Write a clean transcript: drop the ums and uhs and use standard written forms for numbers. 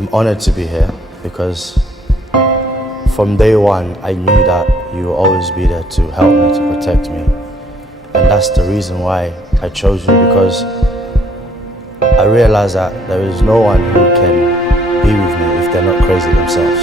I'm honored to be here because from day one I knew that you will always be there to help me, to protect me. And that's the reason why I chose you, because I realized that there is no one who can be with me if they're not crazy themselves.